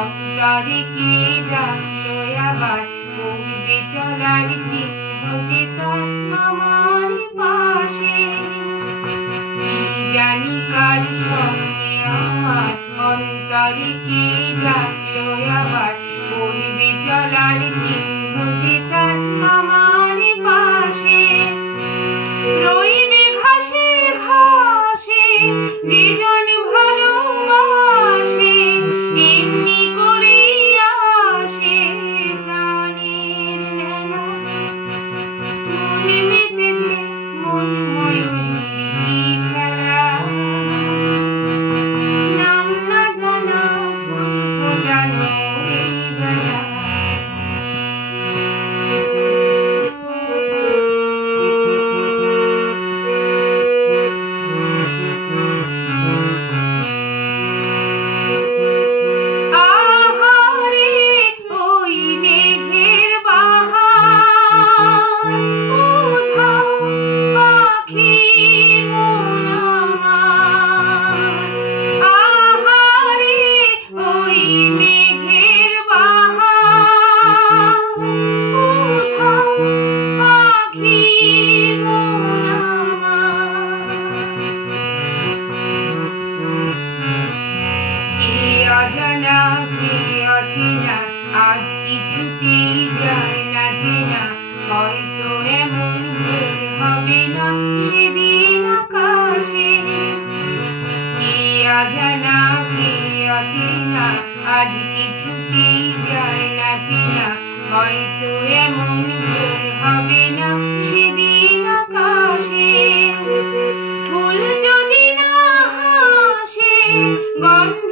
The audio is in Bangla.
অন্তরে কে ডাকলো আবার বলবে চলার চিহ্ন যে তার আমার পাশে কি জানি কার সঙ্গে আমার অন্তরে কে ডাকলো আবার বলবে চলার চিহ্ন যে তার আমার পাশে রইবে ঘাসে ঘাসে যে জন ভালোবাসে এমনি করে আসে প্রাণের মেলা মনে মেতেছে মন ময়ূরীর কি খেলা নাম না জানা ফুল ফোটানো এই বেলা অজানা কে অচেনা আজ কিছুতেই যায় না চেনা হয়তো এমন ভুল হবে না সেদিন আকাশে কে অজানা কে অচেনা আজ কিছুতেই যায় না চেনা হয়তো এমন ভুল হবে না সেদিন আকাশে ফুল যদি না হাসে গন্ধ